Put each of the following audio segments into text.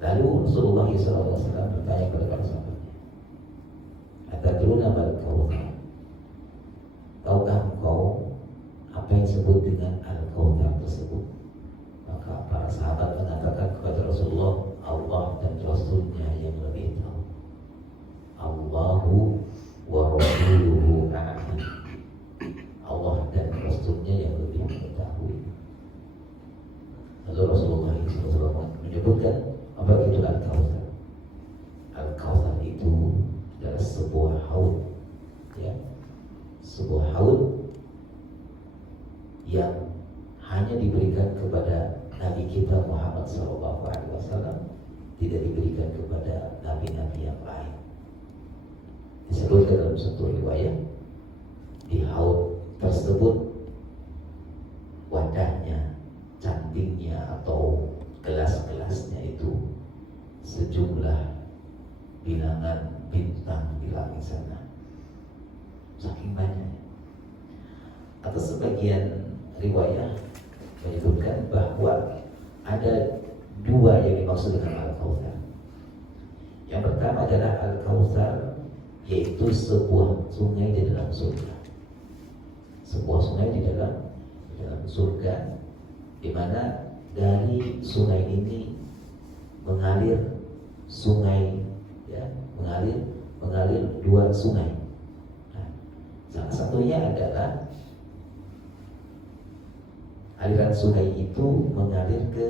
Lalu Rasulullah SAW bertanya kepada para sahabatnya, "Atadruna mal kautsar?" Tahukah engkau apa yang disebut dengan al-kautsar tersebut? Maka para sahabat mengatakan kepada Rasulullah, Allah dan Rasulnya yang lebih tahu. Allahu wa rasuluhu a'lam. Allah dan Rasulnya yang lebih mengetahui. Lalu Rasulullah SAW menyebutkan apa itu al-kautsar. Al-kautsar itu adalah sebuah haud, ya, sebuah haud yang hanya diberikan kepada Nabi kita Muhammad SAW, tidak diberikan kepada nabi-nabi yang lain. Disebutkan dalam satu riwayat, di haud tersebut wadahnya, cantiknya atau gelas-gelasnya itu sejumlah bilangan bintang di langit sana, saking banyaknya. Atau sebagian riwayat menyebutkan bahwa ada dua yang dimaksud dengan al-kautsar. Yang pertama adalah al-kautsar, yaitu sebuah sungai di dalam surga. Sebuah sungai di dalam surga, di mana dari sungai ini mengalir sungai, ya, mengalir dua sungai. Nah, salah satunya adalah aliran sungai itu mengalir ke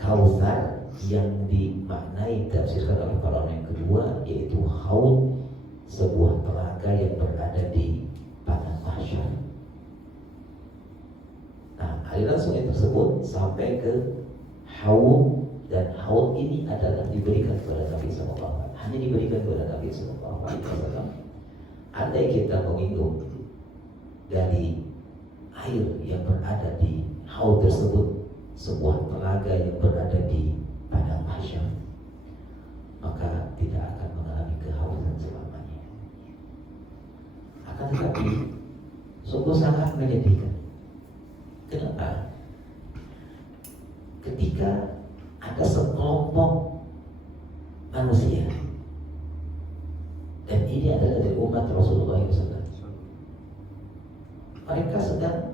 Kautsar yang dimaknai tafsirkan oleh para ulama yang kedua, yaitu haud, sebuah telaga yang berada di padang mahsyar. Nah, aliran sungai tersebut sampai ke haud, dan haud ini adalah diberikan kepada Nabi SAW, hanya diberikan kepada Nabi SAW. Andai kita meminum dari air yang berada di haud tersebut, sebuah telaga yang berada di padang mahsyar, maka tidak akan mengalami kehausan selamanya. Akan tetapi sungguh sangat menyedihkan. Kenapa? Ketika ada sekelompok manusia, dan ini adalah dari umat Rasulullah SAW, mereka sedang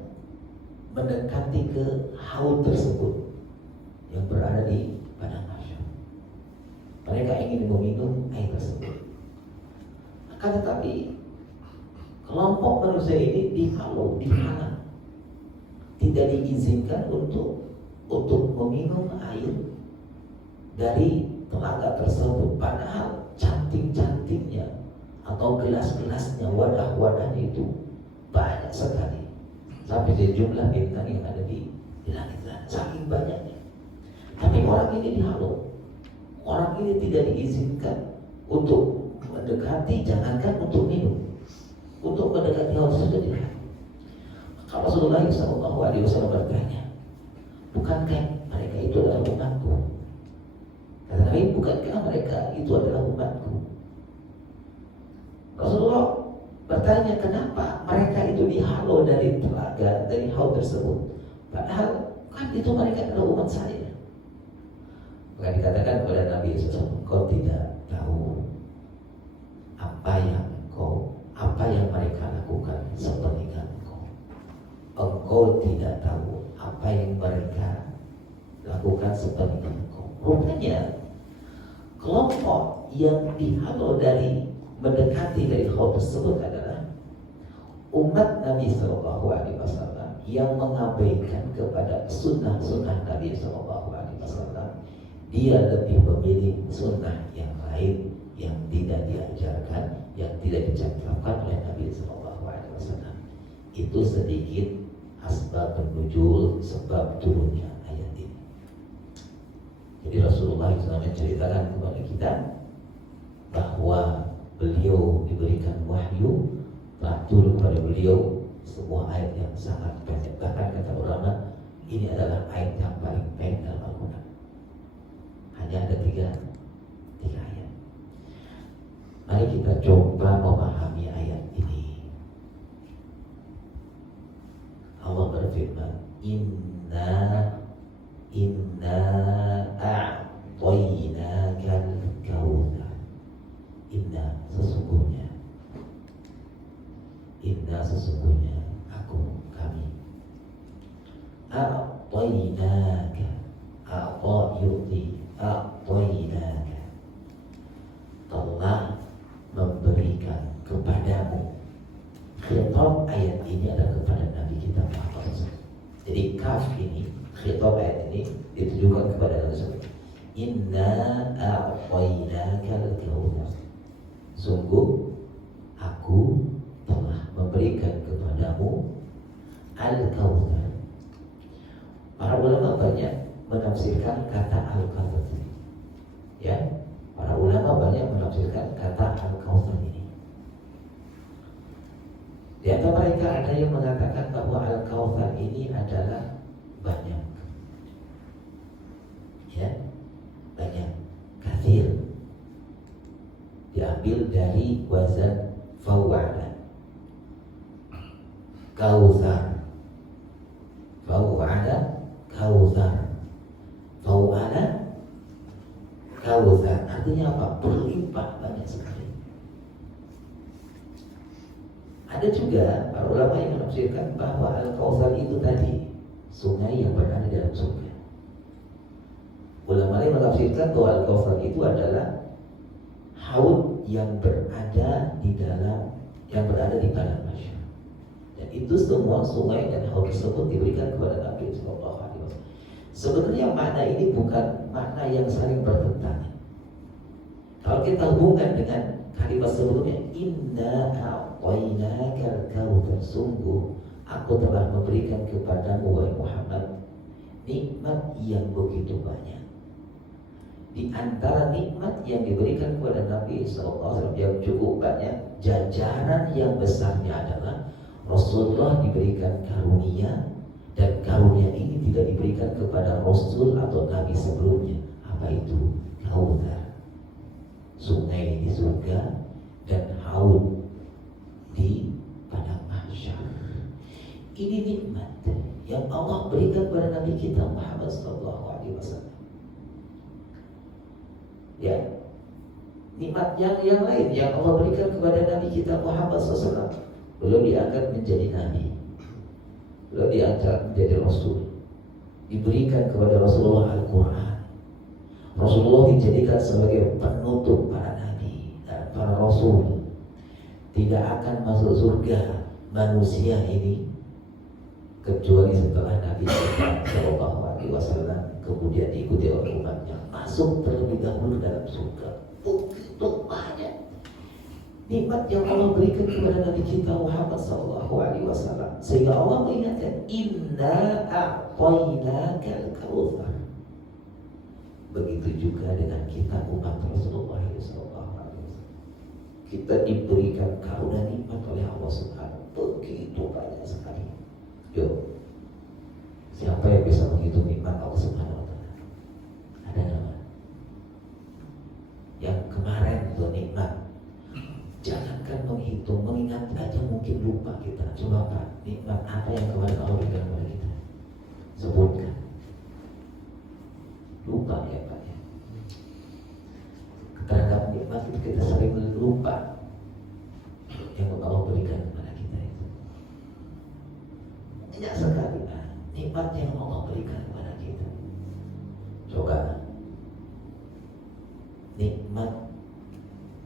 mendekati ke haud tersebut yang berada di padang mahsyar. Mereka ingin meminum air tersebut. Akan tetapi kelompok manusia ini dihalau, dihalang, tidak diizinkan untuk meminum air dari telaga tersebut. Padahal cantik-cantiknya atau gelas-gelasnya, wadah-wadahnya itu banyak sekali, sampai dari jumlah bintang yang ada di langit sana, saking banyaknya. Tapi orang ini dihalau, orang ini tidak diizinkan untuk mendekati, jangankan untuk minum, untuk mendekati haud sudah dihalau. Maka Rasulullah SAW bertanya, bukankah mereka itu adalah umatku? Kata Nabi, bukankah mereka itu adalah umatku? Rasulullah bertanya, kenapa mereka itu dihalau dari telaga, dari haud tersebut, padahal kan itu mereka adalah umat saya. Maka dikatakan kepada Nabi SAW, engkau tidak tahu apa yang mereka lakukan sepeninggal engkau. Engkau tidak tahu apa yang mereka lakukan sepeninggal engkau. Rupanya kelompok yang dihalau dari mendekati dari haud tersebut adalah umat Nabi SAW yang mengabaikan kepada sunnah-sunnah Nabi SAW. Dia lebih memilih sunnah yang lain yang tidak diajarkan, yang tidak dicantumkan oleh Nabi SAW. Itu sedikit asbab nuzul, sebab turunnya ayat ini. Jadi Rasulullah SAW menceritakan kepada kita bahwa beliau diberikan wahyu, telah turun kepada beliau sebuah ayat yang sangat pendek. Bahkan kata ulama, ini adalah ayat yang paling pendek dalam Al-Quran. Hanya ada tiga ayat. Mari kita coba memahami ayat ini. Allah berfirman, Inna a'tainaka. A'ta yu'ti, a'tainaka. Telah memberikan kepadamu. Khitab ayat ini adalah kepada Nabi kita Muhammad SAW. Jadi kaf ini, khitab ayat ini ditujukan kepada Nabi SAW. Inna a'tainaka al-kautsar. Sungguh aku telah memberikan kepadamu al-kautsar. Para ulama banyak menafsirkan kata al-kautsar. Ya, para ulama banyak menafsirkan kata al-kautsar ini. Di antara mereka ada yang mengatakan bahwa al-kautsar ini adalah banyak. Ya, banyak, kathir. Diambil dari wazan fawwa'ala. Kautsar. Fawwa'ala, kautsar. Fawwa'ala, kautsar. Artinya apa? Berlimpah banyak sekali. Ada juga para ulama yang menafsirkan bahwa al-kautsar itu tadi sungai yang berada dalam surga. Ulama lain menafsirkan bahwa al-kautsar itu adalah haud yang berada di dalam padang mahsyar. Dan itu semua sungai dan haud tersebut diberikan kepada Nabi Sallallahu Alaihi Wasallam. Sebenarnya makna ini bukan makna yang saling bertentangan. Kalau kita hubungkan dengan kalimat sebelumnya, inna a'tainakal kautsar, sungguh aku telah memberikan kepadamu wahai Muhammad nikmat yang begitu banyak. Di antara nikmat yang diberikan kepada Nabi SAW yang cukup banyak, jajaran yang besarnya adalah Rasulullah diberikan karunia, dan karunia ini tidak diberikan kepada Rasul atau Nabi sebelumnya. Apa itu? Kautsar, sungai di surga dan haud di padang mahsyar. Ini nikmat yang Allah berikan kepada Nabi kita Muhammad SAW. Ya, nikmat yang lain yang Allah berikan kepada Nabi kita Muhammad SAW. Beliau diangkat menjadi Nabi, beliau diangkat menjadi Rasul, diberikan kepada Rasulullah Al-Quran. Rasulullah dijadikan sebagai penutup para Nabi dan para Rasul. Tidak akan masuk surga manusia ini kecuali setelah Nabi Sallallahu Alaihi Wasallam kemudian diikuti oleh umatnya masuk terlebih dahulu dalam surga. Begitu banyak nikmat yang Allah berikan kepada Nabi kita Muhammad Sallallahu Alaihi Wasallam, sehingga Allah mengingatkan inna a'tainakal kautsar. Begitu juga dengan kita umat Rasulullah Sallallahu Alaihi Wasallam. Kita diberikan karunia nikmat oleh Allah Subhanahu, begitu banyak sekali. Yuk, siapa yang bisa menghitung nikmat Allah Subhanahu wa Ta'ala? Ada nama? Yang kemarin itu nikmat, jangankan menghitung, mengingat aja mungkin lupa kita. Coba Pak, nikmat apa yang kemarin Allah berikan kepada kita? Sebutkan. Lupa ya Pak ya. Terhadap nikmat itu kita sering lupa yang Allah berikan kepada kita itu. Banyak sekali nikmat yang Allah berikan kepada kita. Coba, nikmat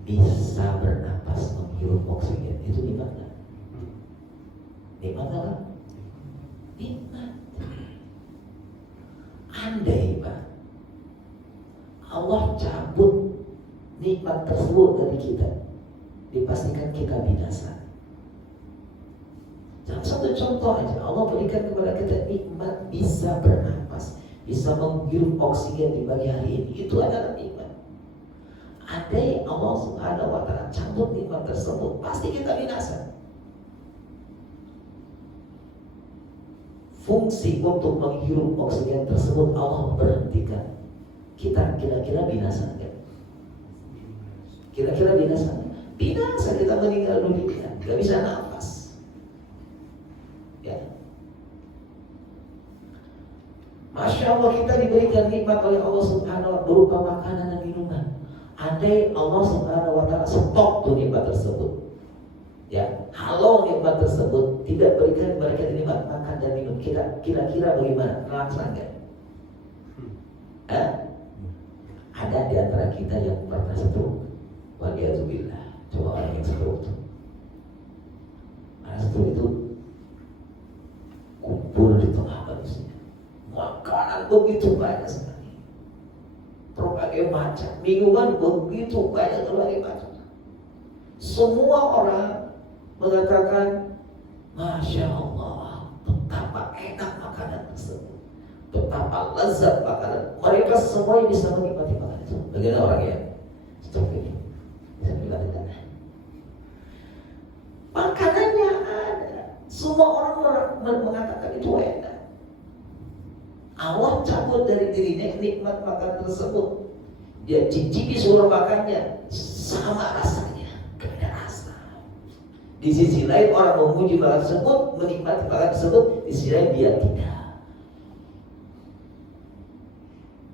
bisa bernapas, menghirup oksigen, itu nikmat kan? Nikmat apa? Nikmat. Andai Pak Allah cabut nikmat tersebut dari kita, dipastikan kita binasa. Dalam satu contoh aja, Allah berikan kepada kita nikmat bisa bernapas, bisa menghirup oksigen di pagi hari ini. Itu adalah nikmat. Andai Allah Subhanahu wa Ta'ala cabut nikmat tersebut, pasti kita binasa. Fungsi untuk menghirup oksigen tersebut Allah berhentikan. Kita kira-kira binasa enggak? Kira-kira binasa? Binasa, kita meninggal dunia, gak bisa nafas. Ya. Masya Allah, kita diberikan nikmat oleh Allah Subhanahu wa Ta'ala berupa makanan dan minuman. Andai Allah Subhanahu wa Ta'ala stop tuh nikmat tersebut, ya, Kalau nikmat tersebut tidak berikan mereka nikmat makan dan minum, kira-kira bagaimana? Langsung nggak? Ada di antara kita yang pernah stroke. Waliyadzubillah. Coba orang yang stroke itu. Stroke itu kumpul di tengah manusia. Makanan begitu banyak sekali, berbagai macam, minuman begitu banyak berbagai macam. Semua orang mengatakan, Masya Allah, betapa enak makanan tersebut, betapa lezat makanan. Mereka semua bisa menikmati makanan itu. Bagaimana orang yang stroke ini bisa menikmati makanan? Makanannya ada, semua orang mengatakan itu enak. Allah cabut dari dirinya nikmat makan tersebut. Dia cicipi suruh makannya, sama rasanya, gak ada rasa. Di sisi lain orang memuji makan tersebut, menikmati makan tersebut, di sisi lain dia tidak.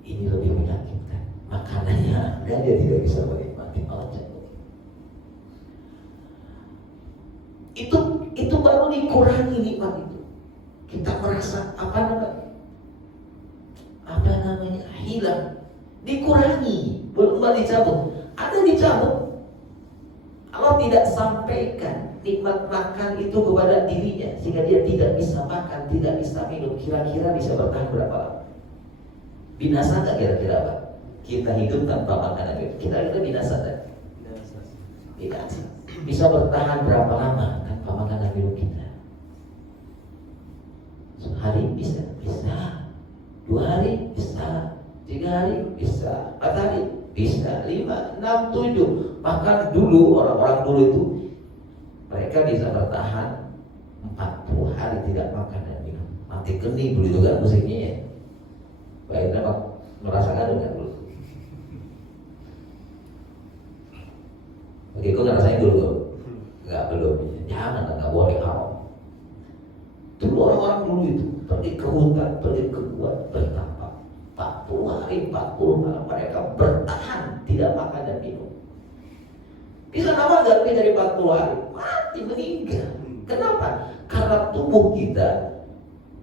Ini lebih menyakitkan. Makanannya dan dia tidak bisa menikmati. Allah cabut. Itu baru dikurangi nikmat itu. Kita merasa hilang, dikurangi, belum dicabut. Ada dicabut. Allah tidak sampaikan nikmat makan itu kepada dirinya sehingga dia tidak bisa makan, tidak bisa minum. Kira-kira bisa bertahan berapa lama? Binasa nggak kira-kira Pak? Kita hidup tanpa makanan, kita binasa kan? Binasa. Bisa bertahan berapa lama tanpa makanan minum kita? Sehari bisa, 2 hari bisa, 3 hari bisa, 4 hari bisa, 5, 6, 7. Bahkan dulu orang-orang dulu itu mereka bisa bertahan 40 hari tidak makan dan minum. Mati geni dulu juga musiknya ya. Baik, dapat merasakan enggak dulu? Oke, kok ngerasain dulu? Enggak, belum. Jangan, enggak boleh haram. Dulu orang-orang dulu itu pergi ke hutan, pergi ke gua, bertapa 40 hari, 40 malam mereka bertahan tidak makan dan minum. Bisa nama nggak lebih dari 40 hari, mati meninggal. Kenapa? Karena tubuh kita,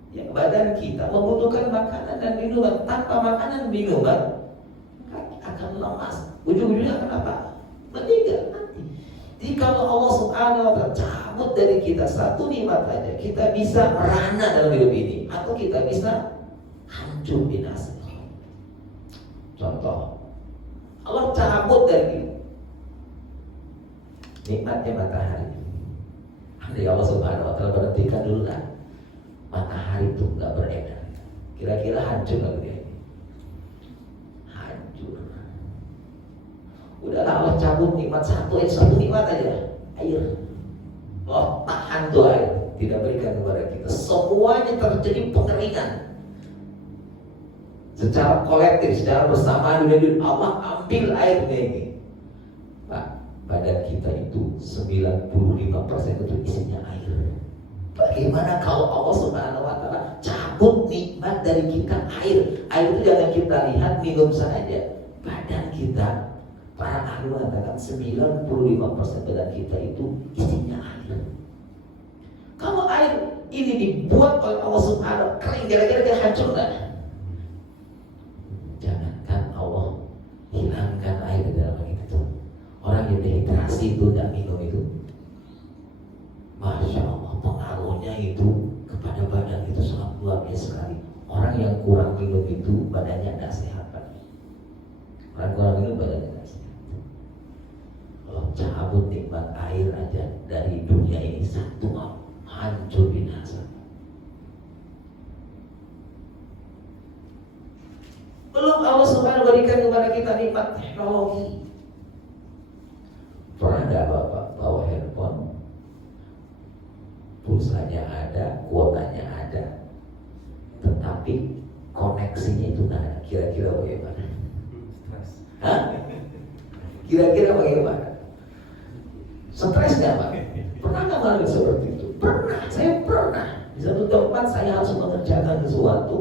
ya badan kita membutuhkan makanan dan minuman. Tanpa makanan dan minuman akan lemas. Ujung-ujungnya kenapa? Meninggal, mati. Jadi kalau Allah Subhanahu wa Ta'ala cabut dari kita satu nikmat saja, kita bisa merana dalam hidup ini, atau kita bisa hancur binasa. Contoh, Allah cabut dari nikmatnya matahari. Jadi Allah Subhanahu wa Ta'ala berhentikan dulu lah matahari itu nggak beredar. Kira-kira hancur nggak dia ini? Hancur. Udahlah Allah cabut nikmat satu nikmat aja, air. Allah tahan tuh air, tidak berikan kepada kita. Semuanya terjadi pengeringan. Secara kolektif, secara bersamaan dunia Allah ambil air ini. Pak, badan kita itu 95% itu isinya air. Bagaimana kalau Allah Subhanahu wa Ta'ala cabut nikmat dari kita, air? Air itu jangan kita lihat minum saja. Badan kita, para ahli mengatakan 95% badan kita itu isinya air. Kalau air ini dibuat oleh Allah Subhanahu wa Ta'ala kering, kira-kira dia hancur nggak? Jangankan Allah hilangkan air di dalam itu. Orang yang dehidrasi itu tidak minum itu, Masya Allah, pengaruhnya itu kepada badan itu sangat luar biasa sekali. Orang yang kurang minum itu badannya tidak sehat. Orang kurang minum badannya tidak sehat. Kalau cabut nikmat air aja dari dunia ini satu, hancur binasa. Belum Allah Subhanahu berikan kepada kita nikmat teknologi. Pernah nggak Bapak bawa handphone, pulsanya ada, kuotanya ada, tetapi koneksinya itu nggak ada? Kira-kira bagaimana? Hah? Kira-kira bagaimana? Stres nggak Pak? Pernah nggak mengalami seperti itu? Pernah, saya pernah. Di satu tempat saya harus mengerjakan sesuatu,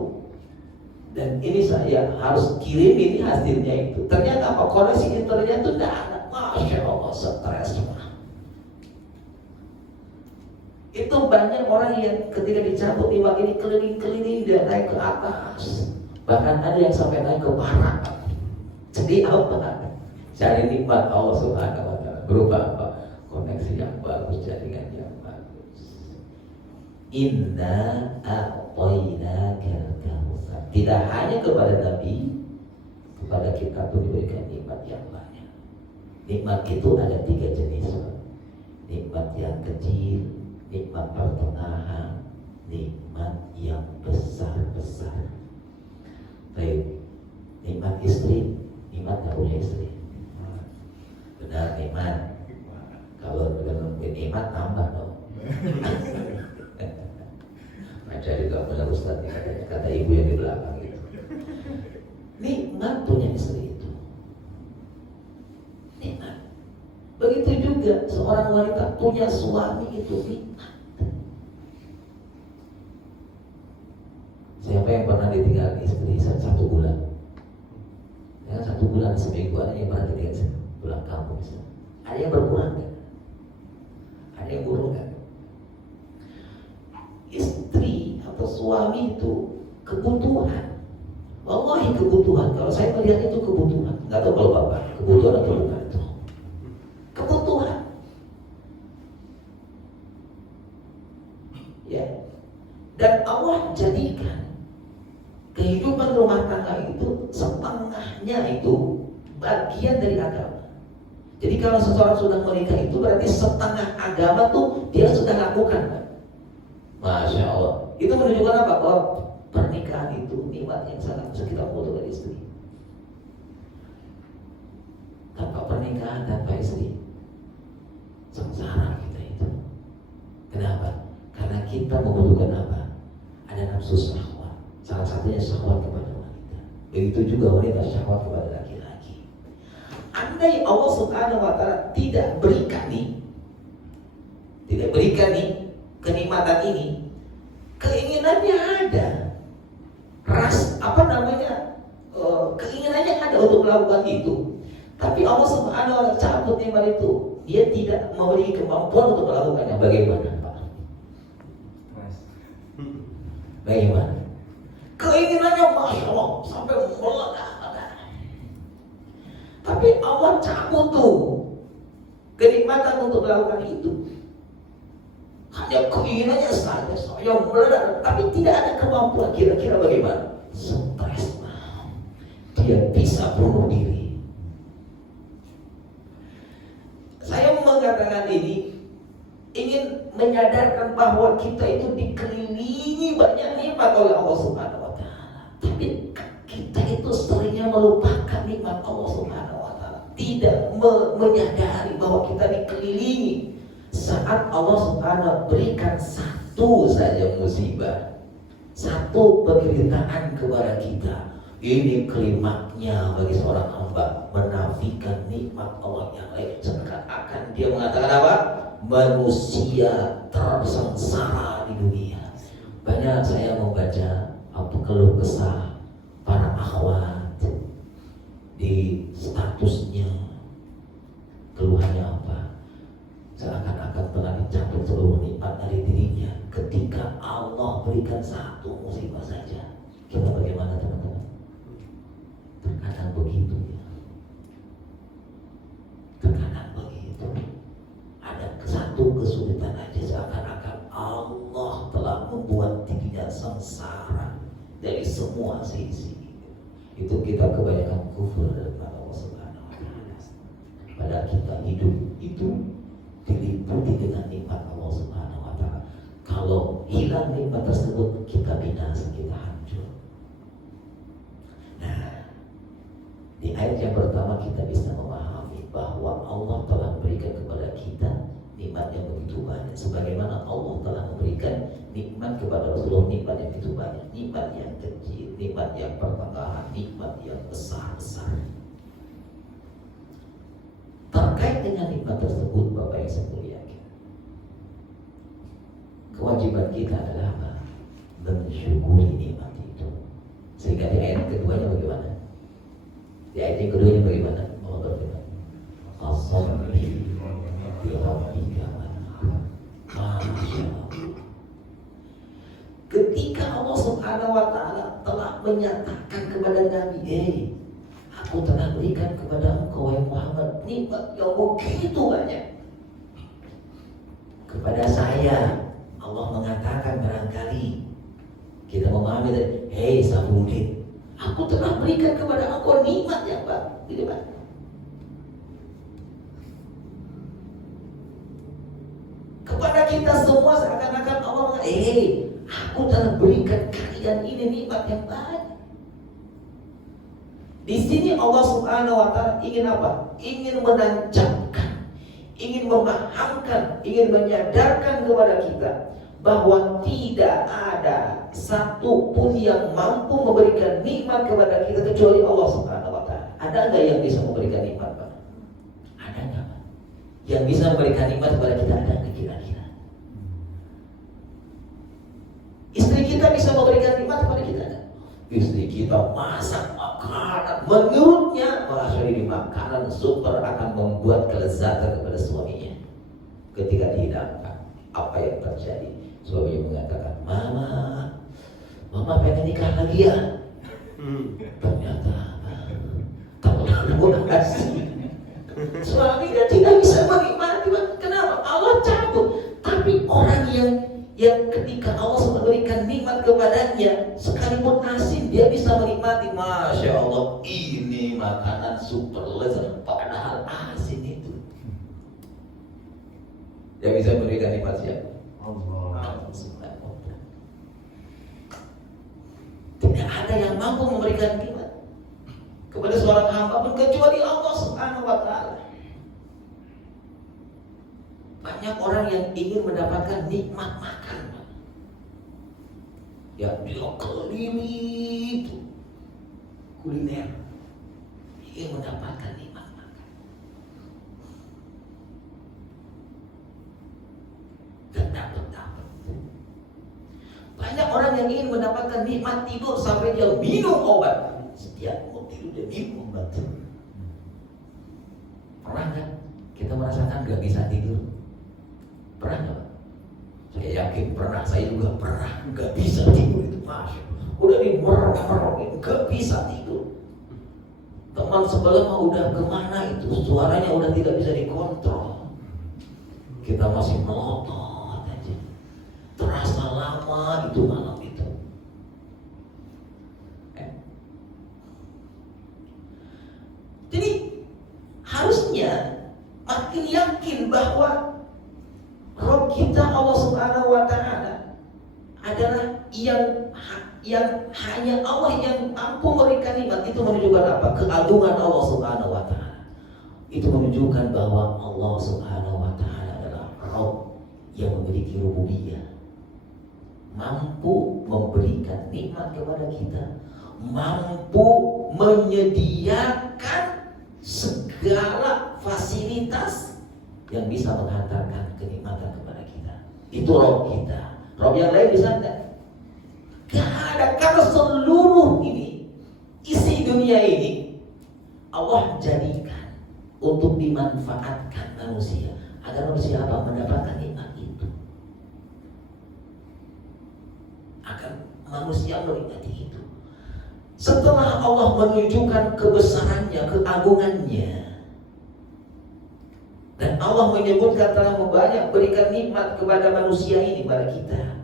dan ini saya harus kirim ini hasilnya itu. Ternyata apa? Koneksi internetnya itu tidak ada. Masya Allah, stres. Itu banyak orang yang ketika dicabut nikmat ini keliling-keliling dia naik ke atas. Bahkan ada yang sampai naik ke barat. Jadi apa? Cari nikmat Allah Subhanahu wa Ta'ala. Berupa apa? Koneksi yang bagus, jaringan yang bagus. Inna a'tainakal kautsar. Tidak hanya kepada Nabi, kepada kita pun diberikan nikmat yang banyak. Nikmat itu ada 3 jenis. Nikmat yang kecil, nikmat pertengahan, nikmat yang besar-besar. Baik, nikmat istri, nikmat gak punya istri. Benar, nikmat. Kalau udah nungguin nikmat tambah dong. Baca juga benar Ustaz, kata ibu yang di belakang itu. Nikmat punya istri itu. Nikmat. Begitu juga seorang wanita punya suami itu nikmat. Siapa yang pernah ditinggal istri 1 bulan? Ya, 1 bulan seminggu ada yang pernah ditinggal pulang kampung. Ada yang berkurang kan? Ada yang buruk kan? Istri atau suami itu kebutuhan. Wallahi kebutuhan. Kalau saya melihat itu kebutuhan. Nggak tahu kalau Bapak kebutuhan atau bukan itu. Kebutuhan. Ya. Dan Allah jadikan kehidupan rumah tangga itu setengahnya itu bagian dari agama. Jadi kalau seseorang sudah menikah itu berarti setengah agama tuh dia sudah lakukan. Masya Allah. Itu menunjukkan apa? Bahwa pernikahan itu nikmat yang sangat besar kita butuhkan istri. Tanpa pernikahan, tanpa istri, sengsara kita itu. Kenapa? Karena kita membutuhkan apa? Ada nafsu syahwat. Salah satunya syahwat kepada wanita. Begitu juga wanita syahwat kepada laki-laki. Andai Allah Subhanahu wa Ta'ala tidak berikan nih kenikmatan ini, keinginannya ada, keinginannya ada untuk melakukan itu. Tapi Allah Subhanahu wa Ta'ala cabut nikmat itu, dia tidak memberi kemampuan untuk melakukannya. Bagaimana, Pak? Bagaimana? Keinginannya Masya Allah sampai meledak. Tapi Allah cabut tuh kenikmatan untuk melakukan itu. Hanya keinginannya saja, saya meledak, tapi tidak ada kemampuan. Kira-kira bagaimana? Stres. Dia bisa bunuh diri. Saya mengatakan ini ingin menyadarkan bahwa kita itu dikelilingi banyak nikmat oleh Allah Subhanahu wa Ta'ala. Tapi kita itu seringnya melupakan nikmat Allah Subhanahu wa Ta'ala. Tidak menyadari bahwa kita dikelilingi. Saat Allah Subhanahu berikan satu saja musibah, satu penderitaan kepada kita, ini klimaknya bagi seorang hamba menafikan nikmat Allah yang lain. Seakan-akan dia mengatakan apa? Manusia tersengsara di dunia. Banyak saya membaca keluh kesah para akhwat di statusnya. Keluhannya apa? Seakan-akan telah dicabut seluruh nikmat dari dirinya ketika Allah berikan satu musibah saja. Kita bagaimana teman-teman? Terkadang begitu ya. Terkadang begitu. Ada satu kesulitan aja seakan-akan Allah telah membuat dirinya sengsara dari semua sisi. Itu kita kebanyakan kufur kepada Allah Subhanahu wa Ta'ala. Padahal kita hidup itu diliputi dengan nikmat Allah Subhanahu wa Ta'ala. Kalau hilang nikmat tersebut, kita binasa, kita hancur. Nah, di ayat yang pertama kita bisa memahami bahwa Allah telah memberikan kepada kita nikmat yang begitu banyak. Sebagaimana Allah telah memberikan nikmat kepada Rasulullah, nikmat yang begitu banyak. Nikmat yang kecil, nikmat yang pertengahan, nikmat yang besar-besar. Terkait dengan nikmat tersebut, Bapak yang saya muliakan, kewajiban kita adalah apa? Mensyukuri nikmat itu. Sehingga di ayat keduanya bagaimana? Di ayat yang keduanya bagaimana? Allah berfirman, "As-sabri bi rabbika wanhar." Masya Allah. Ta'ala telah menyatakan kepada Nabi, aku telah berikan kepada engkau wahai Muhammad nikmat yang begitu banyak. Kepada saya Allah mengatakan barangkali kita memahami dari, Safruddin, aku telah berikan kepada engkau nikmat yang begitu banyak. Kepada kita semua seakan-akan Allah mengatakan, aku telah berikan kalian ini nikmat yang banyak. Di sini Allah Subhanahu wa Ta'ala ingin apa? Ingin menancapkan, ingin memahamkan, ingin menyadarkan kepada kita bahwa tidak ada satu pun yang mampu memberikan nikmat kepada kita kecuali Allah Subhanahu wa Ta'ala. Ada nggak yang bisa memberikan nikmat, Pak? Ada nggak, Pak? Yang bisa memberikan nikmat kepada kita ada nggak kira-kira? Istri kita bisa memberikan nikmat kepada kita nggak? Istri kita masak makanan, menurutnya ini makanan super akan membuat kelezatan kepada suaminya. Ketika dihidangkan, apa yang terjadi? Suaminya mengatakan, Mama pengen nikah lagi ya. Ternyata terlalu asik. Suami dia tidak bisa menikmati. Kenapa? Allah cabut. Tapi orang yang ketika Allah memberikan nikmat kepadanya, sekalipun asin dia bisa menikmati. Masya Allah, ini makanan super lezat, padahal asin itu. Yang bisa memberikan nikmat siapa? Allah. Tidak ada yang mampu memberikan nikmat kepada seorang hamba pun kecuali Allah Subhanahu wa Ta'ala. Banyak orang yang ingin mendapatkan nikmat makan, yang dia keliling itu kuliner, ingin mendapatkan nikmat makan, dan dapat. Banyak orang yang ingin mendapatkan nikmat tidur sampai dia minum obat. Setiap mau tidur dia minum obat. Pernah nggak kita merasakan nggak bisa tidur? Pernah nggak? Saya yakin pernah. Saya juga pernah nggak bisa tidur itu. Masya, udah dimerok-merok nggak bisa tidur. Teman sebelah mah udah kemana itu? Suaranya udah tidak bisa dikontrol. Kita masih melotot aja. Terasa lama itu malam itu. Jadi harusnya makin yakin bahwa Rob kita Allah Subhanahu wa Ta'ala adalah yang hanya Allah yang mampu memberikan nikmat. Itu menunjukkan apa? Keagungan Allah Subhanahu wa Ta'ala. Itu menunjukkan bahwa Allah Subhanahu wa Ta'ala adalah Rob yang memiliki rububiyah, mampu memberikan nikmat kepada kita, mampu menyediakan segala fasilitas yang bisa menghantarkan kenikmatan kepada kita. Itu Rob kita. Rob yang lain bisa enggak? Gak ada. Karena seluruh ini, isi dunia ini Allah jadikan untuk dimanfaatkan manusia, agar manusia apa? Mendapatkan nikmat itu, agar manusia menikmati itu. Setelah Allah menunjukkan kebesarannya, keagungannya, dan Allah menyebutkan telah banyak berikan nikmat kepada manusia ini, pada kita.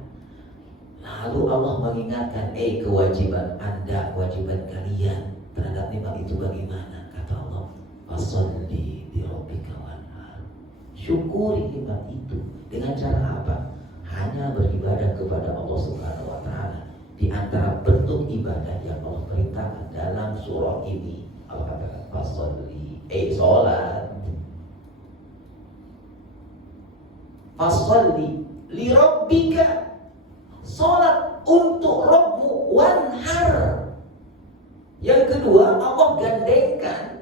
Lalu Allah mengingatkan, kewajiban Anda, kewajiban kalian terhadap nikmat itu bagaimana? Kata Allah, fasolli li rabbika wanhar. Syukuri nikmat itu dengan cara apa? Hanya beribadah kepada Allah Subhanahu wa Ta'ala. Di antara bentuk ibadah yang Allah perintahkan dalam surah ini, Allah katakan fasolli, salat. Fasolli li rabbika, salat untuk Rabbmu, wanhar. Yang kedua, Allah gandengkan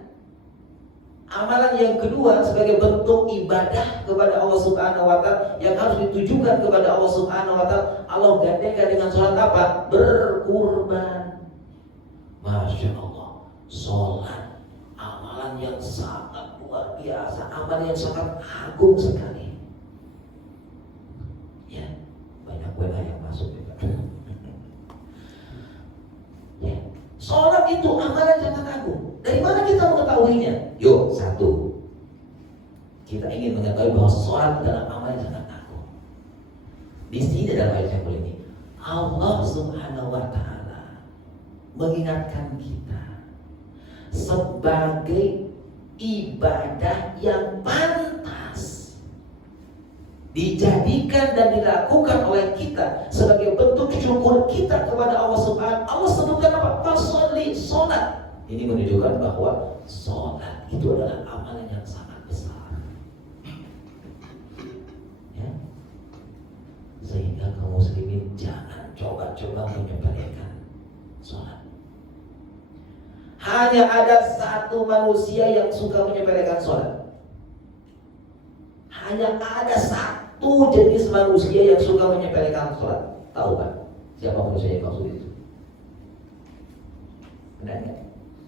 amalan yang kedua sebagai bentuk ibadah kepada Allah Subhanahu wa Ta'ala yang harus ditujukan kepada Allah Subhanahu wa Ta'ala. Allah gandengkan dengan salat apa? Berkurban. Masya Allah, salat amalan yang sangat luar biasa, amalan yang sangat agung sekali. Ya, banyak WA yang masuk juga. Sholat itu amalan yang sangat agung. Dari mana kita mengetahuinya? Yuk, satu, kita ingin mengetahui bahwa sholat adalah amalan yang sangat agung. Di sini dalam ayat yang ini, Allah Subhanahu wa Ta'ala mengingatkan kita sebagai ibadah yang pantas dijadikan dan dilakukan oleh kita sebagai bentuk syukur kita kepada Allah Subhanahu. Allah sebutkan apa? Fasolli, sholat. Ini menunjukkan bahwa sholat itu adalah amalan yang sangat besar. Ya. Sehingga kaum muslimin jangan coba-coba menyepelekan sholat. Hanya ada satu manusia yang suka menyepelekan sholat. Hanya ada satu jenis manusia yang suka menyepelekan sholat. Tahu kan? Siapa manusia yang maksud itu? Benar kan?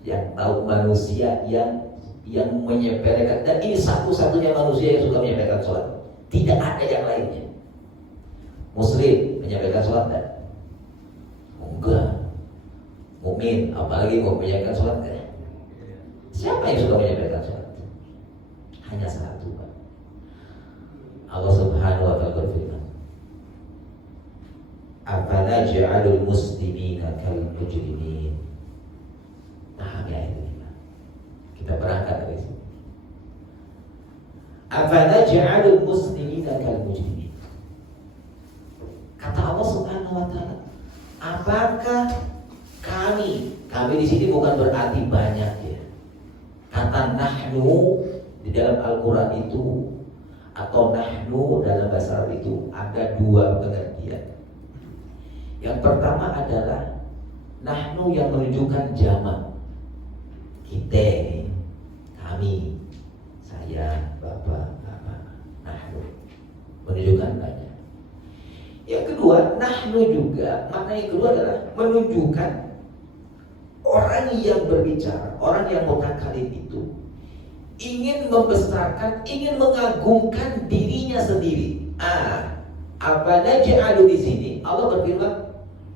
Yang tahu manusia yang menyepelekan. Dan ini satu-satunya manusia yang suka menyepelekan sholat. Tidak ada yang lainnya. Muslim menyepelekan sholat enggak? Enggak. Mukmin, apalagi mau menyepelekan sholat enggak? Siapa yang suka menyepelekan sholat? Hanya satu, Pak. Allah Subhanahu wa Ta'ala berfirman, "Afala ja'alul muslimina kal mujrimin." Paham ya ini? Kita berangkat dari sini. Afala ja'alul muslimina kal mujrimin. Kata Allah Subhanahu wa Ta'ala, apakah kami di sini bukan berarti banyak ya. Kata nahnu di dalam Al-Quran itu atau nahnu dalam bahasa Arab itu ada dua pengertian. Yang pertama adalah nahnu yang menunjukkan jamak. Kita ini, kami, saya, bapak, nahnu menunjukkan banyak. Yang kedua, nahnu juga makna yang kedua adalah menunjukkan orang yang berbicara, orang yang mutakalim itu ingin membesarkan, ingin mengagungkan dirinya sendiri. Apabila ja'alu di sini Allah berfirman,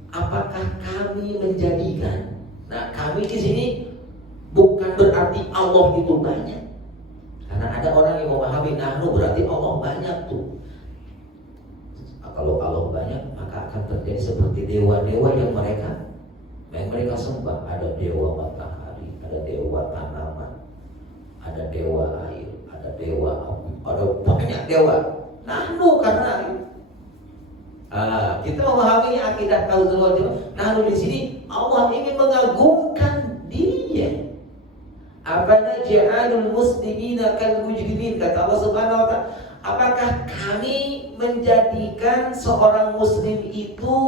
apakah kami menjadikan? Nah, kami di sini bukan berarti Allah itu banyak. Karena ada orang yang memahami nahnu berarti Allah banyak tuh. Kalau Allah banyak, maka akan terjadi seperti dewa-dewa yang mereka sembah. Ada dewa matahari, ada dewa tanaman, ada dewa air, ada dewa api, ada banyak dewa. Nahnu karena kita memahami akidah tauhid wal jamaah. Nahnu di sini Allah ingin mengagungkan dirinya. Apana ja'alul muslimina kal mujrimin, kata Allah Subhanahu wa Ta'ala, apakah kami menjadikan seorang muslim itu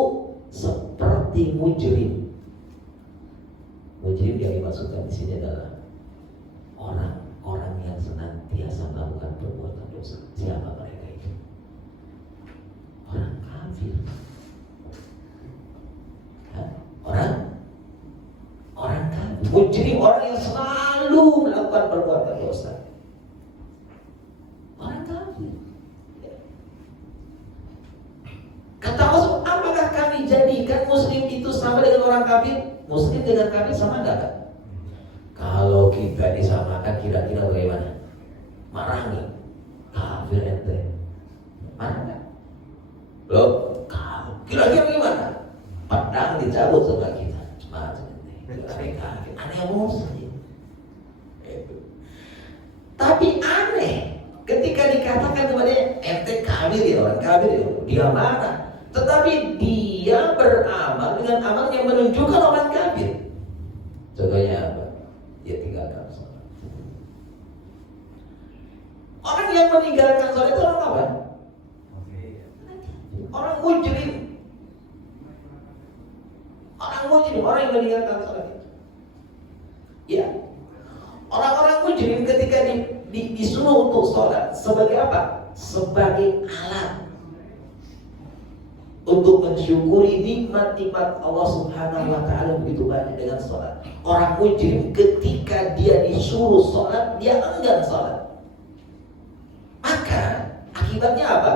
seperti mujrim? Mujrim yang dimaksudkan di sini adalah orang yang senantiasa melakukan perbuatan dosa. Siapa mereka itu? Orang kafir. Orang kafir. Mujrim orang yang selalu melakukan perbuatan dosa. Orang kafir. Kata Allah, apakah kami jadikan muslim itu sama dengan orang kafir? Muslim dengan kafir sama enggak? Kalau kita disamakan kira-kira bagaimana? Marah nih, kafir ente. Marah enggak? Loh, kira-kira gimana? Pedang dicabut sama kita. Marah ente. Aneh emosi. Tapi aneh ketika dikatakan kepada ente kafir ya, orang kafir ya, dia marah. Tetapi dia beramal dengan amal yang menunjukkan orang kafir. Contohnya apa? Dia tinggalkan sholat. Orang yang meninggalkan sholat itu orang apa? Orang mujrim. Orang yang meninggalkan sholat itu. Ya. Orang-orang mujrim ketika disuruh untuk sholat sebagai apa? Sebagai alat untuk mensyukuri nikmat-nikmat Allah Subhanahu wa Ta'ala begitu banyak dengan sholat. Orang mujrim ketika dia disuruh sholat, dia enggan sholat. Maka akibatnya apa?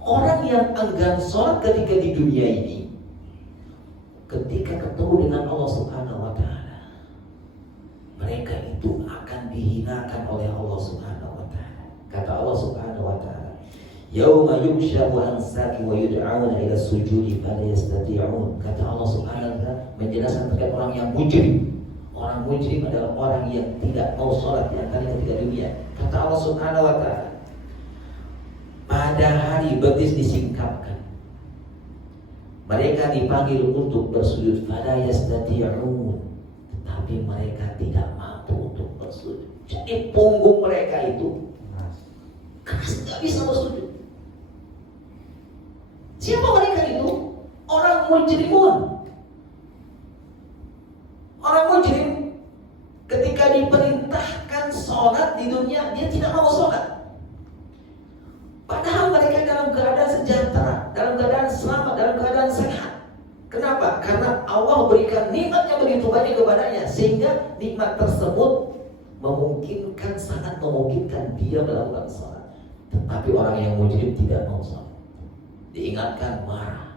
Orang yang enggan sholat ketika di dunia ini, ketika ketemu dengan Allah Subhanahu wa Ta'ala, Yauma yukshafu an saqi wa yud'auna ila sujudi fala yastati'un. Kata Allah Subhanahu wa taala menjelaskan terkait orang yang mujrim. Orang mujrim adalah orang yang tidak mau sholat di antara ketika dunia. Kata Allah Subhanahu wa taala, pada hari betis disingkapkan, mereka dipanggil untuk bersujud, fala yastati'un, tetapi mereka tidak mampu untuk bersujud. Jadi punggung mereka itu keras, tidak bisa bersujud. Siapa mereka itu? Orang mujrimun. Orang mujrim ketika diperintahkan sholat di dunia, dia tidak mau sholat. Padahal mereka dalam keadaan sejahtera, dalam keadaan selamat, dalam keadaan sehat. Kenapa? Karena Allah berikan nikmatnya begitu banyak kepadanya, sehingga nikmat tersebut sangat memungkinkan dia melakukan sholat. Tetapi orang yang mujrim tidak mau sholat. Diingatkan marah.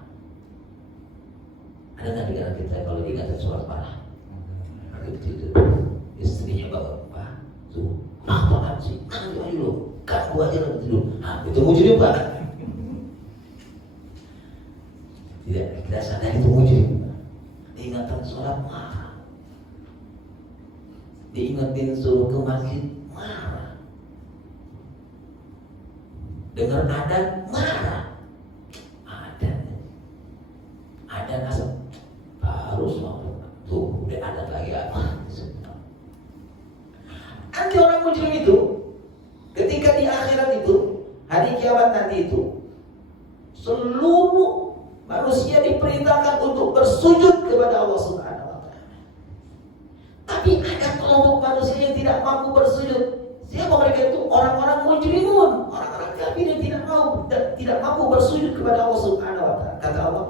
Ada nggak di kanan kita kalau diingatkan sholat marah? Itu istrinya bapak tuh apaan sih? Ayo lo, kan gua aja lagi tidur. Itu mujrim Pak. Tidak sadar itu mujrim. Diingatkan sholat marah. Diingatin suruh ke masjid marah. Dengar adzan marah. Adzan asal harus mau tuh udah ada lagi apa? Nanti orang mujrim itu ketika di akhirat itu, hari kiamat nanti itu, seluruh manusia diperintahkan untuk bersujud kepada Allah Subhanahu wa taala. Tapi ada kelompok manusia yang tidak mampu bersujud. Siapa mereka itu? Orang-orang mujrimun, orang-orang kafir yang tidak mampu bersujud kepada Allah Subhanahu wa taala. Kata Allah,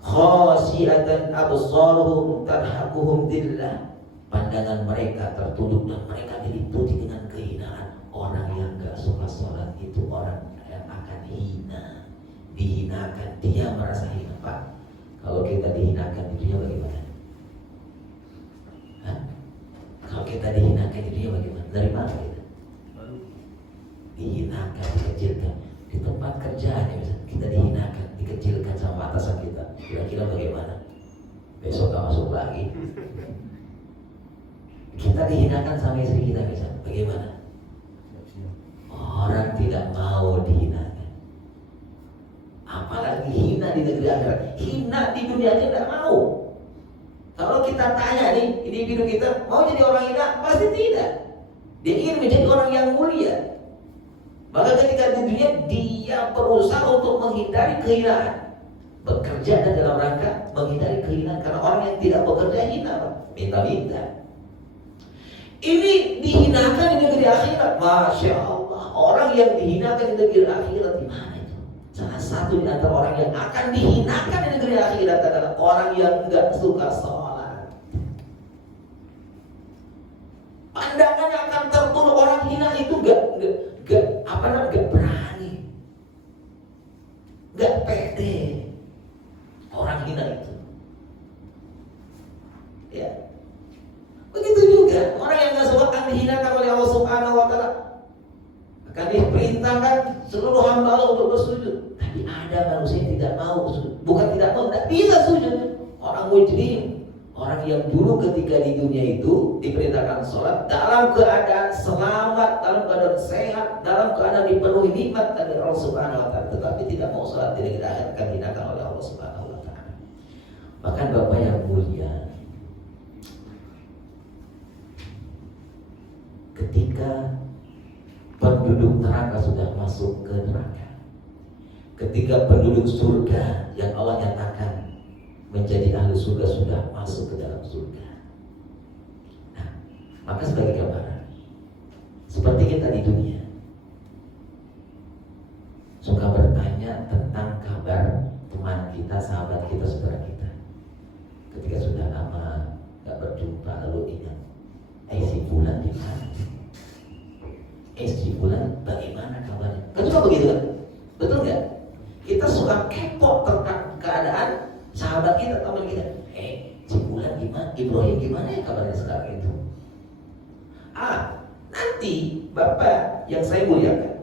khasyiatan absaruhum tarhaquhum dhillah. Pandangan mereka tertunduk dan mereka diliputi dengan kehinaan. Orang yang gak suka sholat itu orang yang akan hina, dihinakan, dia merasa hina. Pak, kalau kita dihinakan di dunia bagaimana? Hah? Kalau kita dihinakan di dunia bagaimana? Dari mana kita? Dihinakan, dikecilkan di tempat kerjaan, kita dihinakan, dikecilkan sama atasan kita. Kira-kira bagaimana? Besok gak masuk lagi. Kita dihinakan sama istri kita misalnya, bagaimana? Orang tidak mau dihinakan. Apalagi hina di negeri akhirat. Hina di dunia aja tidak mau. Kalau kita tanya nih, individu kita mau jadi orang hina? Pasti tidak. Dia ingin menjadi orang yang mulia. Maka ketika di dunia dia berusaha untuk menghindari kehinaan. Bekerja dalam rangka menghindari kehinaan. Karena orang yang tidak bekerja hina, minta-minta. Ini dihinakan di negeri akhirat. Masya Allah. Orang yang dihinakan di negeri akhirat di mana itu? Salah satu di antara orang yang akan dihinakan di negeri akhirat adalah orang yang enggak suka sholat. Pandangannya akan tertunduk. Orang hina itu enggak berani, enggak pede. Orang hina itu. Ya. Begitu juga orang yang nggak sholat akan dihinakan oleh Allah Subhanahu wa taala. Akan diperintahkan seluruh hamba Allah untuk bersujud. Tapi ada manusia yang tidak mau bersujud. Bukan tidak mau, tidak bisa sujud. Orang mujrim, orang yang dulu ketika di dunia itu diperintahkan sholat dalam keadaan selamat, dalam keadaan sehat, dalam keadaan dipenuhi nikmat dari Allah Subhanahu wa taala, tetapi tidak mau sholat di negeri akhirat akan dihinakan oleh Allah Subhanahu wa taala. Bahkan Bapak yang mulia, ketika penduduk neraka sudah masuk ke neraka, ketika penduduk surga yang Allah nyatakan menjadi ahli surga sudah masuk ke dalam surga, nah, maka sebagai gambaran, seperti kita di dunia suka bertanya tentang kabar teman kita, sahabat kita, saudara kita. Ketika sudah lama gak berjumpa, lalu ingat, si bulan di mana? Si bulan bagaimana kabarnya? Kan suka begitu kan? Betul nggak? Kita suka kepo tentang keadaan sahabat kita, teman kita. Si bulan gimana? Ibrahim gimana ya kabarnya sekarang itu? Nanti Bapak yang saya muliakan,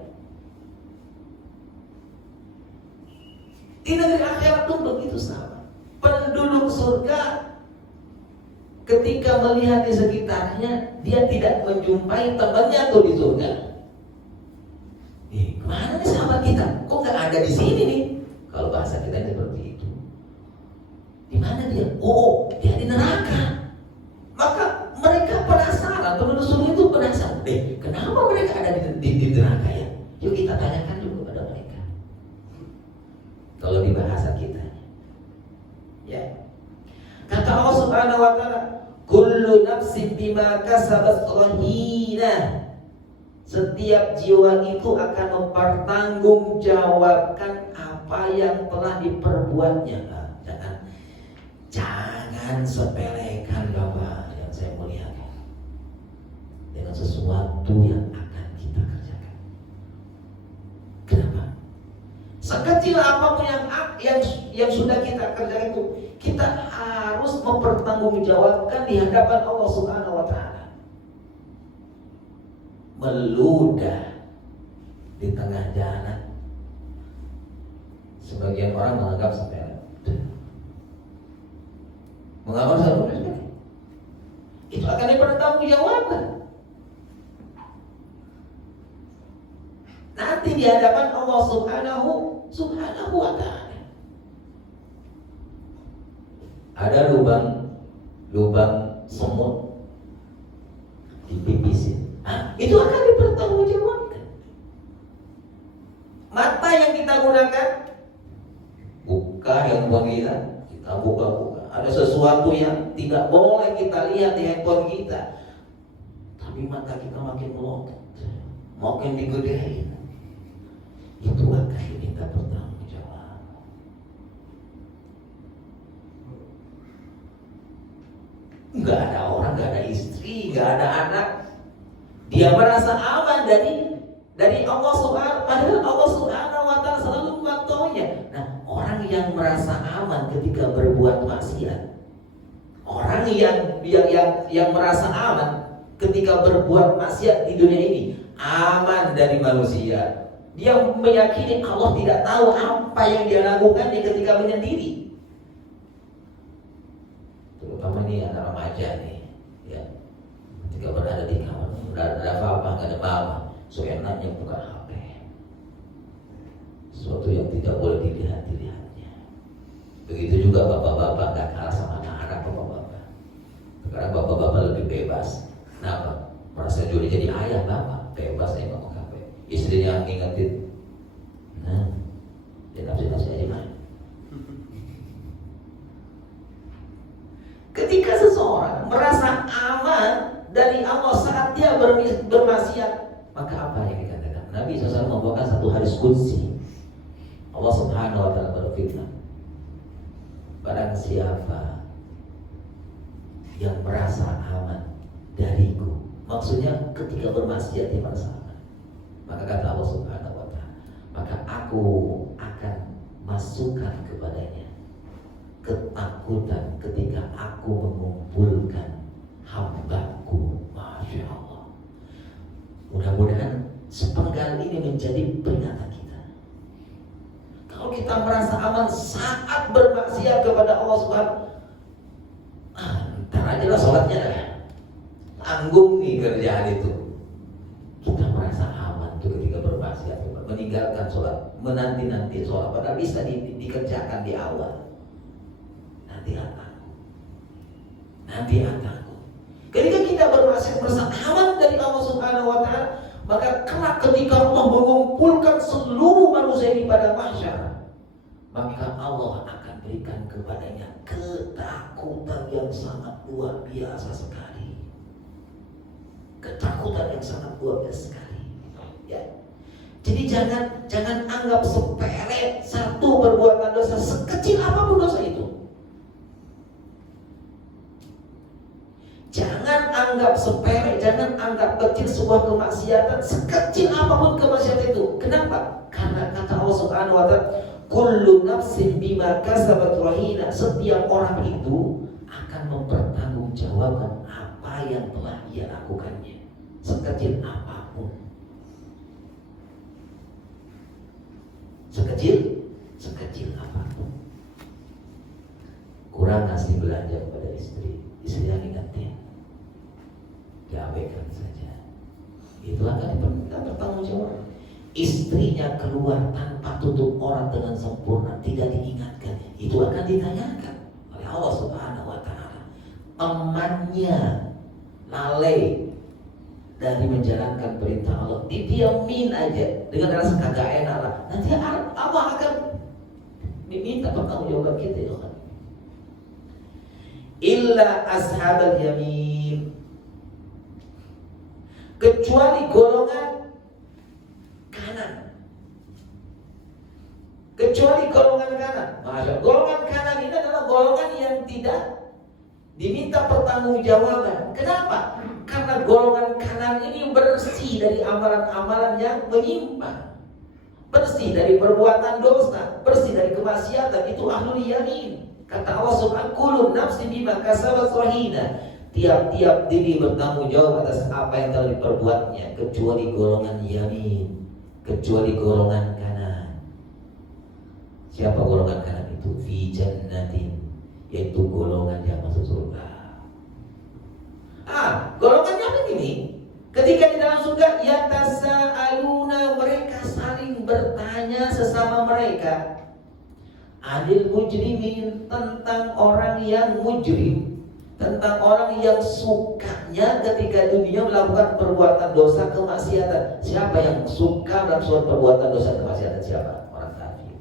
Di negeri akhirat pun begitu sama. Penduduk surga ketika melihat di sekitarnya, dia tidak menjumpai temannya tuh di surga. Kemana nih sahabat kita? Kok nggak ada di sini nih? Kalau bahasa kita seperti itu. Di mana dia? Oh, dia di neraka. Maka mereka penasaran, penduduk surga itu penasaran. Kenapa mereka ada di neraka ya? Yuk kita tanyakan dulu kepada mereka. Kalau di bahasa kita, ya. Kata Allah Subhanahu wa taala, "Kullu nafsin bima kasabat rahina." Setiap jiwa itu akan mempertanggungjawabkan apa yang telah diperbuatnya. Jangan sepelekan Bapak yang saya muliakan dengan sesuatu yang akan kita kerjakan. Kenapa? Sekecil apapun yang sudah kita kerjakan itu, kita harus mempertanggungjawabkan di hadapan Allah Subhanahu wa taala. Meludah di tengah jalan, sebagian orang menganggap sepele. Mengapa sepele? Itu akan dipertanggungjawabkan nanti di hadapan Allah Subhanahu wa taala. Ada lubang semut dipipisin. Itu akan dipertanggungjawabkan. Mata yang kita gunakan, buka handphone kita buka. Ada sesuatu yang tidak boleh kita lihat di handphone kita, tapi mata kita makin melotot, makin digedein. Itu akan diminta pertanggungjawab. Nggak ada orang, nggak ada istri, nggak ada anak. Dia merasa aman dari Allah Subhanahu, padahal Allah Subhanahu wa taala selalu memantaunya. Nah, orang yang merasa aman ketika berbuat maksiat, orang yang merasa aman ketika berbuat maksiat di dunia ini, aman dari manusia. Dia meyakini Allah tidak tahu apa yang dia lakukan ketika menyendiri. Terutama nih anak remaja nih, ya. Ketika berada di kamar, ada apa-apa, nggak ada apa-apa, so enaknya buka HP. Sesuatu yang tidak boleh dilihatnya. Begitu juga bapak-bapak nggak kalah sama anak-anak bapak-bapak. Sekarang bapak-bapak lebih bebas. Kenapa? Merasa jadi ayah bapak, bebas ya ngomong HP. Istrinya ngingetin, dia nafsi aja mah. Ketika seseorang merasa aman dari Allah saat dia bermaksiat, maka apa yang dikatakan? Nabi SAW membawakan satu hadis qudsi. Allah Subhanahu wa taala berfirman, barang siapa yang merasa aman dariku, maksudnya ketika bermaksiat dia merasa aman, maka kata Allah Subhanahu wa taala, maka aku akan masukkan kepadanya ketakutan ketika aku mengumpulkan hambaku. Masya Allah. Mudah-mudahan sepenggal ini menjadi peringatan kita. Kalau kita merasa aman saat bermaksiat kepada Allah Subhanahu, ntar aja lah sholatnya dah, tanggung nih kerjaan itu. Kita merasa aman tuh ketika bermaksiat, meninggalkan sholat, menanti sholat, padahal bisa dikerjakan di awal. Nanti akan. Ketika kita bermaksiat merasa aman dari Allah Subhanahu wa taala, maka kelak ketika Allah mengumpulkan seluruh manusia ini pada mahsyar, maka Allah akan berikan kepadanya ketakutan yang sangat luar biasa sekali. Ketakutan yang sangat luar biasa sekali. Ya. Jadi jangan anggap sepele satu perbuatan dosa, sekecil apapun dosa itu. Jangan anggap sepele, jangan anggap kecil sebuah kemaksiatan, sekecil apapun kemaksiatan itu. Kenapa? Karena kata Allah Subhanahu wa taala, kullu nafsin bima kasabat rahina. Setiap orang itu akan mempertanggungjawabkan apa yang telah ia lakukannya, sekecil apapun. Sekecil apa? ngasih belanja kepada istri, istri yang ingatin, diabaikan saja. Itu akan bertanggung jawab. Istrinya keluar tanpa tutup aurat dengan sempurna, tidak diingatkan, itu akan ditanyakan oleh Allah Subhanahu wa Ta'ala. Temannya lalai dari menjalankan perintah Allah, didiamin aja dengan rasa kagak enak lah. Nanti Allah akan diminta pertanggungjawaban kita ya kan. Illa ashabal yamin, kecuali golongan kanan. Kecuali golongan kanan. Maka golongan kanan ini adalah golongan yang tidak diminta pertanggungjawaban. Kenapa? Karena golongan kanan ini bersih dari amalan-amalan yang menyimpang, bersih dari perbuatan dosa, bersih dari kemaksiatan. Itu ahlul yamin. Kata Allah Subhanahu, kullu nafsin bima kasabat rahina. Tiap-tiap diri bertanggung jawab atas apa yang telah diperbuatnya, kecuali golongan yamin, kecuali golongan kanan. Siapa golongan kanan itu? Fi jannatin, yaitu golongan yang masuk surga. Golongan yamin ini ketika di dalam surga, yatasaaluna, mereka saling bertanya sesama mereka, adil mujrimin, tentang orang yang mujrim, tentang orang yang sukanya ketika dunia melakukan perbuatan dosa kemaksiatan. Siapa yang suka dalam suatu perbuatan dosa kemaksiatan? Siapa? Orang kafir.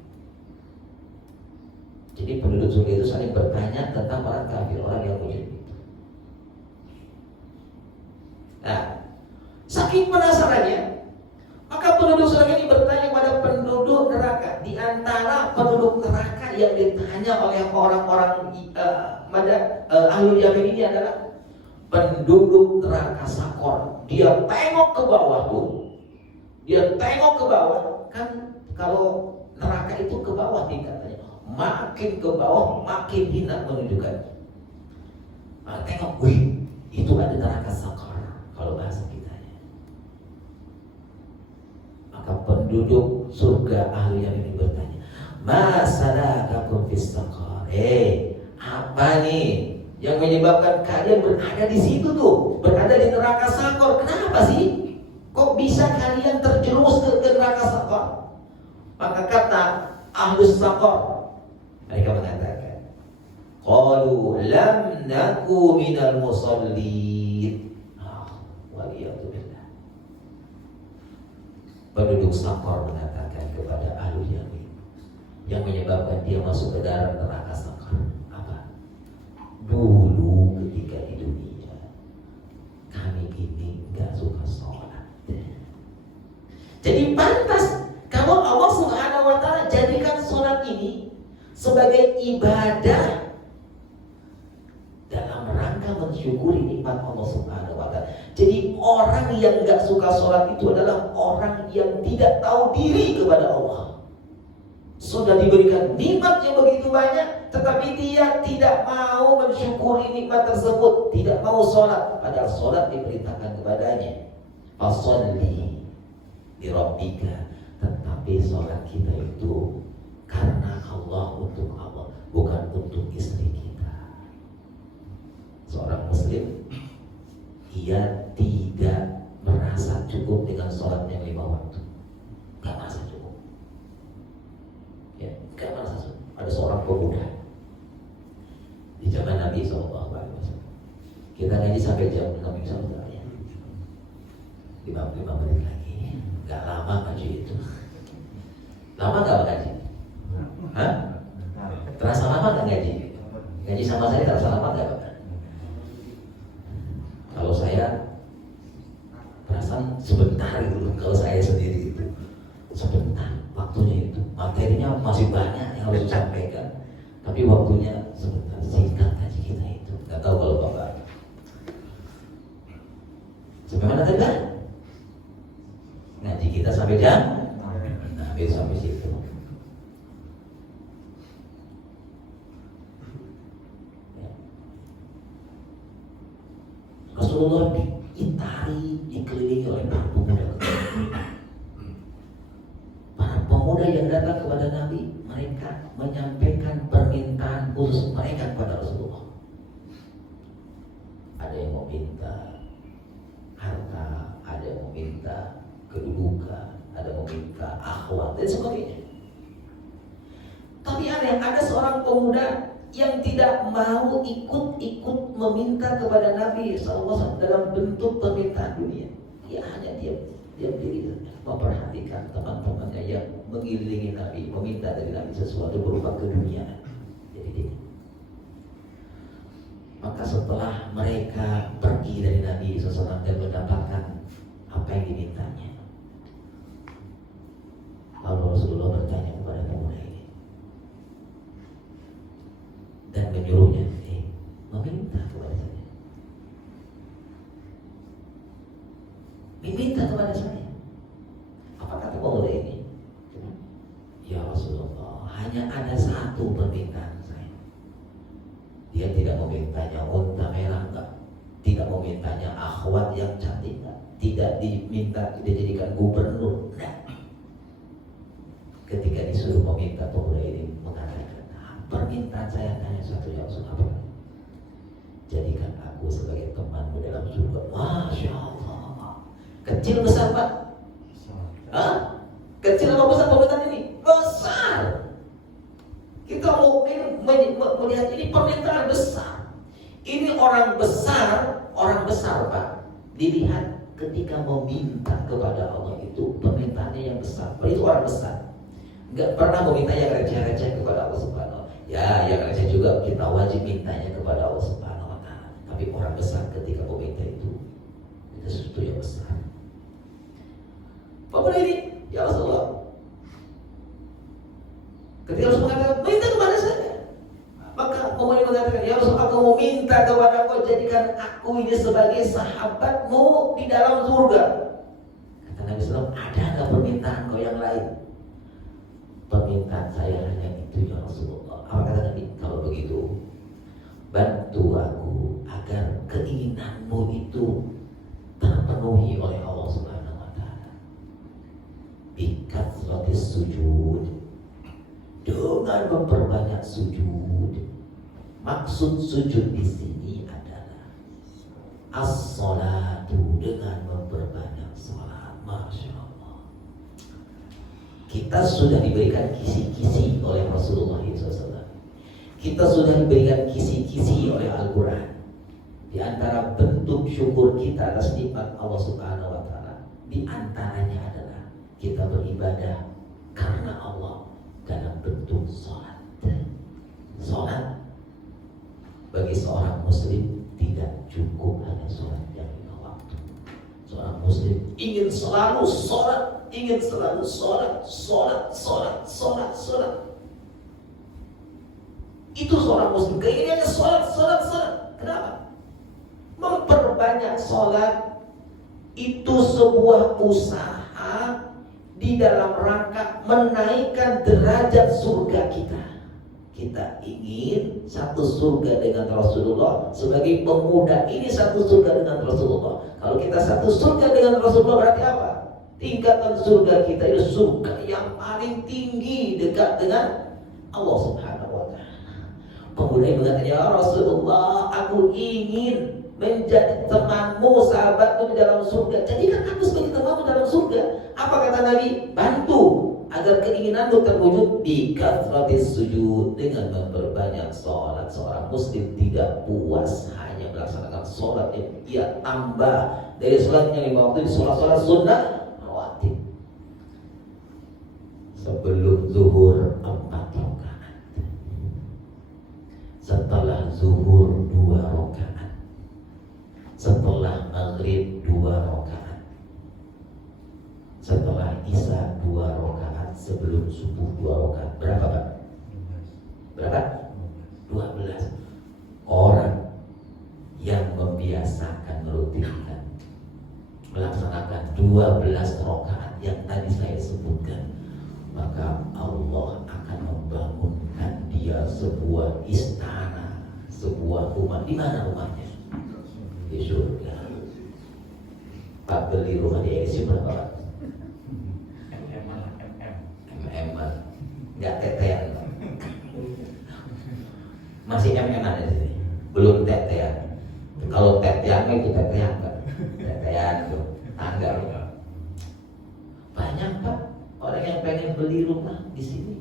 Jadi penduduk surga itu saling bertanya tentang orang kafir, orang yang mujrim. Nah, saking penasarannya, maka penduduk surga ini bertanya kepada penduduk neraka. Di antara penduduk neraka yang ditanya oleh orang-orang ahlul yamin ini adalah penduduk neraka Sakor. Dia tengok ke bawah tuh. Dia tengok ke bawah. Kan kalau neraka itu ke bawah tingkatannya. Makin ke bawah makin hina menunjukkannya. Tengok, wih, itu ada neraka Sakor. Kalau bahasa kitanya. Maka penduduk surga ahli yang ini bertanya, masalakakum fis saqar? Apa nih yang menyebabkan kalian berada di situ tuh, berada di neraka Sakor? Kenapa sih? Kok bisa kalian terjerumus ke neraka Sakor? Maka kata ahlus Sakor, mereka mengatakan, qalu lam naku minal musallin. Waliyadzubillah. Penduduk Sakor mengatakan kepada ahlul yamin, yang menyebabkan dia masuk ke dalam neraka Sakor apa? Dulu ketika di dunia kami ini gak suka sholat. Jadi pantas kalau Allah Subhanahu wa Ta'ala jadikan sholat ini sebagai ibadah dalam rangka mensyukuri nikmat Allah Subhanahu wa Ta'ala. Jadi orang yang gak suka sholat itu adalah orang yang tidak tahu diri kepada Allah. Sudah diberikan nikmat yang begitu banyak, tetapi dia tidak mau mensyukuri nikmat tersebut, tidak mau sholat. Padahal sholat diperintahkan kepadanya, fasholli li rabbika. Tetapi sholat kita itu karena Allah, untuk Allah, bukan untuk istri kita. Seorang muslim, ia tidak merasa cukup dengan sholatnya 5 waktu. Gak merasa cukup. Ya, gak merasa cukup. Ada seorang pemuda di zaman Nabi SAW. Kita ngaji sampai jam 6 ya. 55 menit lagi. Gak lama ngaji itu. Lama gak ngaji? Hah? Terasa lama gak ngaji? Ngaji sama saya terasa lama gak? Kalau saya perasaan sebentar itu, kalau saya sendiri itu sebentar waktunya itu, materinya masih banyak yang harus disampaikan, tapi waktunya sebentar, singkat aja kita itu. Nggak tahu kalau Bapak sampai mana tadi? Ngaji kita sampai jam, nah besok sampai situ. Rasulullah diitari, dikelilingi oleh para pemuda. Para pemuda yang datang kepada Nabi, mereka menyampaikan permintaan khusus mereka kepada Rasulullah. Ada yang mau minta harta, ada yang mau minta kedudukan, ada yang mau minta akhwat dan sebagainya. Tapi ada seorang pemuda yang tidak mau ikut meminta kepada Nabi SAW dalam bentuk permintaan dunia. Dia hanya diam diri, memperhatikan teman-temannya yang mengelilingi Nabi, meminta dari Nabi sesuatu berupa keduniaan. Jadi dia. Maka setelah mereka pergi dari Nabi SAW dan mendapatkan apa yang dimintanya, lalu Rasulullah bertanya kepada pemuda ini dan menyuruhnya, meminta kepada saya. Meminta kepada saya. Apa kata pemuda ini? Ya Rasulullah, hanya ada satu permintaan saya. Dia tidak memintanya unta merah enggak, tidak memintanya akhwat yang cantik enggak, tidak diminta dijadikan gubernur enggak. Ketika disuruh meminta, pemuda ini mengatakan, permintaan saya hanya satu, ya Rasulullah, jadikan aku sebagai temanmu dalam surga. Masya Allah. Kecil besar Pak? Kecil apa besar permintaan ini? Besar. Kita mau melihat ini permintaan besar. Ini orang besar Pak. Dilihat ketika meminta kepada Allah itu permintaannya yang besar. Itu orang besar. Enggak pernah meminta yang receh-receh kepada Allah Subhanahu wa Ta'ala. Ya, yang receh juga kita wajib mintanya kepada Allah Subhanahu wa Ta'ala. Tapi orang besar ketika meminta itu sesuatu yang besar. Apa ini? Ya Rasulullah. Ketika Rasul mengatakan, minta kepada saya, maka pemuda mengatakan, ya Rasul, aku mau minta kepada kau, jadikan aku ini sebagai sahabatmu di dalam surga. Kata Nabi SAW, ada nggak permintaan kau yang lain? Permintaan saya hanya itu, ya Rasulullah. Apa kata Nabi? Kalau begitu, bantu aku agar keinginanmu itu terpenuhi oleh Allah Subhanahu wa Ta'ala. Bikatsratis sujud, dengan memperbanyak sujud. Maksud sujud di sini adalah as-salatu, dengan memperbanyak salat. Masya Allah. Kita sudah diberikan kisi-kisi oleh Rasulullah SAW. Kita sudah diberikan kisi-kisi oleh Al-Quran. Di antara bentuk syukur kita atas nikmat Allah Subhanahu wa Ta'ala, di antaranya adalah kita beribadah karena Allah dalam bentuk sholat. Sholat bagi seorang muslim tidak cukup hanya sholat yang lima waktu. Seorang muslim ingin selalu sholat, ingin selalu sholat. Itu seorang muslim, keinginannya sholat. Kenapa? Memperbanyak sholat itu sebuah usaha di dalam rangka menaikkan derajat surga kita. Kita ingin satu surga dengan Rasulullah. Sebagai pemuda ini satu surga dengan Rasulullah. Kalau kita satu surga dengan Rasulullah berarti apa? Tingkatan surga kita itu surga yang paling tinggi, dekat dengan Allah Subhanahu wa Ta'ala. Pemuda yang mengatakan, ya Rasulullah, aku ingin menjadi temanmu, sahabatmu di dalam surga. Jadikan aku sebagai temanmu dalam surga. Apa kata Nabi? Bantu agar keinginanmu terwujud. Bikatsratis sujud, dengan memperbanyak sholat. Seorang muslim tidak puas hanya melaksanakan sholat yang dia tambah dari sholat yang lima waktu di sholat sunnah rawatib. Sebelum zuhur 4 rakaat, setelah zuhur 2 rakaat, setelah maghrib 2 rakaat, setelah isya 2 rakaat, sebelum subuh 2 rakaat. Berapa Pak? Berapa? 12. Orang yang membiasakan merutinkan melaksanakan 12 rakaat yang tadi saya sebutkan, maka Allah akan membangunkan dia sebuah istana, sebuah rumah. Di mana rumahnya? Di surga. Pak beli rumah di edisi berapa Pak? MM-an, nggak tetean. Masih MM-an di sini, belum tetean. Kalau tetean teteangnya kita teteangkan, teteang tuh tangga. Banyak Pak orang yang pengen beli rumah di sini,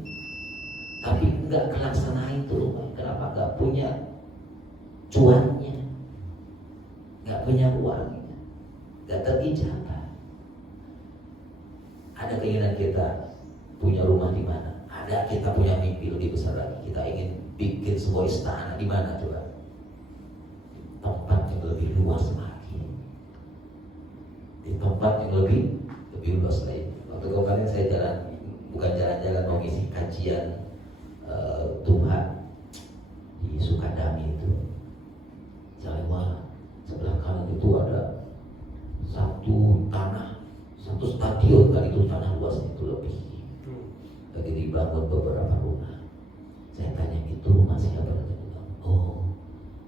tapi nggak kelaksanain itu rumah. Kenapa? Nggak punya cuannya, nggak punya uangnya, nggak terijabah. Ada keinginan kita punya rumah di mana? Ada, kita punya mimpi lebih besar lagi. Kita ingin bikin sebuah istana di mana coba? Tempat yang lebih luas lagi, di tempat yang lebih luas lagi. Waktu kemarin saya jalan, bukan jalan-jalan, mau ngisi kajian Tuhan di Sukadami itu, jalan sebelah kanan itu ada satu tanah, satu stadion kali itu, tanah luas itu lebih. Lagi dibangun beberapa rumah. Saya tanya, itu rumah siapa? Oh,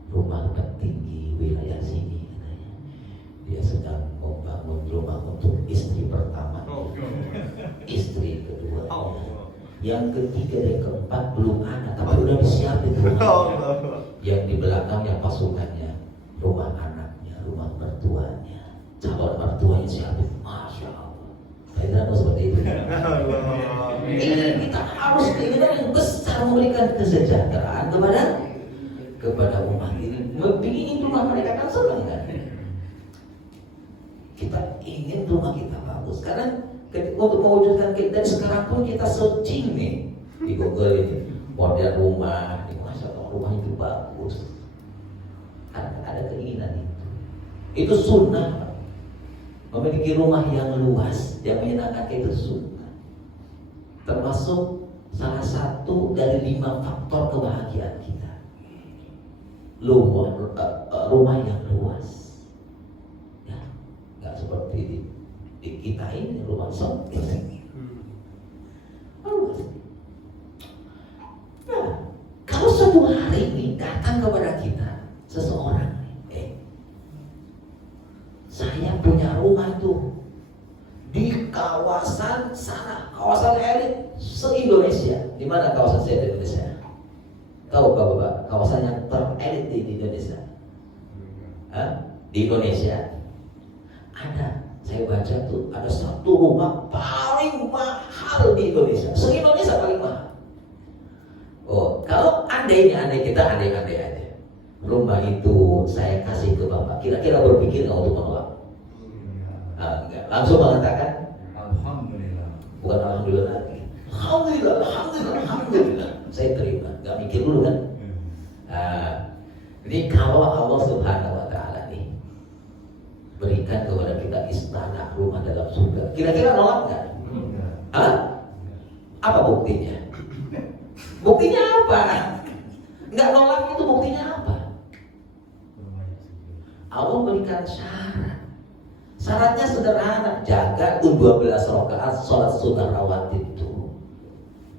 rumah petinggi wilayah sini katanya. Dia sedang membangun rumah untuk istri pertama, istri kedua, yang ketiga dan keempat belum ada, tapi udah disiapin rumah. Yang di belakangnya pasukannya, rumah anaknya, rumah mertuanya, calon mertuanya siapin. Masya Allah. Saya seperti itu. Ini kita harus keinginan yang besar memberikan kesejahteraan kepada umat ini. Ingin rumah mereka kan senang kan? Kita ingin rumah kita bagus karena untuk mewujudkan kita sekarang pun kita searching nih di Google ini model rumah, masa rumah itu bagus. Ada keinginan itu sunnah. Memiliki rumah yang luas yang menyenangkan itu sunnah. Termasuk salah satu dari 5 faktor kebahagiaan kita. Rumah yang luas, ya, nggak seperti di kita ini rumah sempit. Luas. Nah, kalau suatu hari ini datang kepada kita seseorang, saya punya rumah itu di kawasan sana, kawasan elit se-Indonesia. Di mana kawasan saya di Indonesia? Tahu Bapak, kawasan yang terelit di Indonesia? Di Indonesia ada, saya baca tuh ada satu rumah paling mahal di Indonesia, se-Indonesia paling mahal. Oh, kalau andai kita andai aja, rumah itu saya kasih ke Bapak, kira-kira berpikir nggak untuk menolak? Enggak. Langsung mengatakan alhamdulillah. Bukan alhamdulillah lagi. Alhamdulillah. Saya terima. Enggak mikir dulu kan? Jadi kalau Allah Subhanahu wa taala nih berikan kepada kita istana rumah dalam surga, kira-kira nolak enggak? Apa buktinya? Buktinya apa? Enggak nolak itu buktinya apa? Allah berikan syarat. Syaratnya sederhana, jaga 12 rakaat sholat sunnah rawatib itu.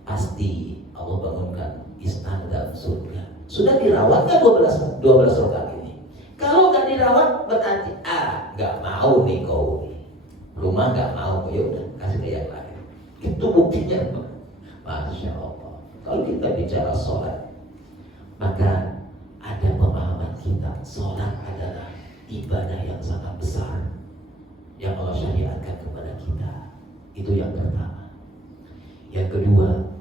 Pasti Allah bangunkan istana dalam surga. Sudah dirawatnya 12 rakaat ini. Kalau nggak dirawat berarti nggak mau nih kau nih. Rumah nggak mau, ya udah kasih ke yang lain. Itu buktinya. Masya Allah. Kalau kita bicara sholat, maka ada pemahaman kita, sholat adalah ibadah yang sangat besar yang Allah syariatkan kepada kita. Itu yang pertama. Yang kedua,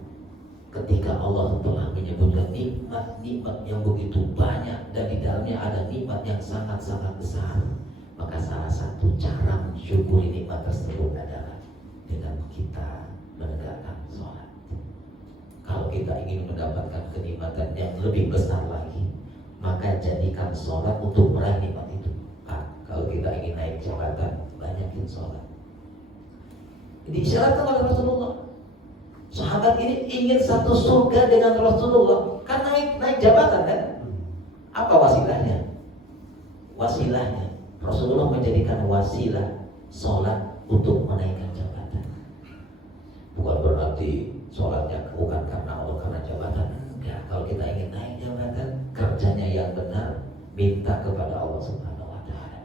ketika Allah telah menyebutkan nikmat-nikmat yang begitu banyak dan di dalamnya ada nikmat yang sangat-sangat besar, maka salah satu cara mensyukuri nikmat tersebut adalah dengan kita menegakkan sholat. Kalau kita ingin mendapatkan kenikmatan yang lebih besar lagi, maka jadikan sholat untuk meraih nikmat itu. Kalau kita ingin naik jabatan, banyakin sholat. Diisyaratkan oleh Rasulullah. Sahabat ini ingin satu surga dengan Rasulullah, kan naik jabatan kan? Apa wasilahnya? Wasilahnya Rasulullah menjadikan wasilah sholat untuk menaikkan jabatan. Bukan berarti sholatnya bukan karena Allah, karena jabatan. Enggak. Kalau kita ingin naik jabatan, kerjanya yang benar, minta kepada Allah Subhanahu wa taala.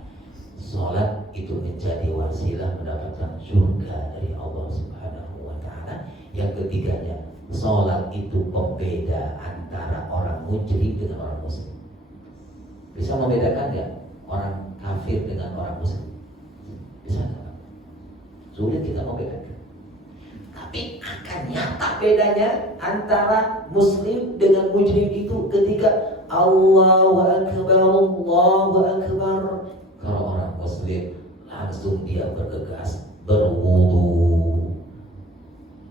Sholat itu menjadi wasilah mendapatkan surga dari Allah Subhanahu wa taala. Yang ketiganya, sholat itu pembeda antara orang musyrik dengan orang muslim. Bisa membedakan nggak orang kafir dengan orang muslim? Bisa nggak? Sulit kita mau bedakan. Tapi akan nyata bedanya antara muslim dengan mujrim itu ketika Allahu Akbar, Allahu Akbar. Kalau orang muslim langsung dia bergegas berwudu,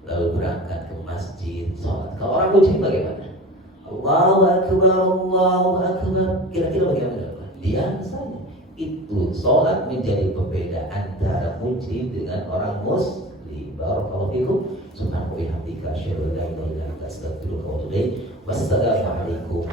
lalu berangkat ke masjid sholat. Kalau orang mujrim bagaimana? Allahu Akbar, Allahu Akbar. Kira-kira bagaimana? Diam saja. Itu sholat menjadi pembeda antara mujrim dengan orang muslim. Barakallahu fikum. Subhanallahi wa bihamdihi, asyhadu an la ilaha illa anta, astaghfiruka wa atubu ilaik. Wassalamu alaikum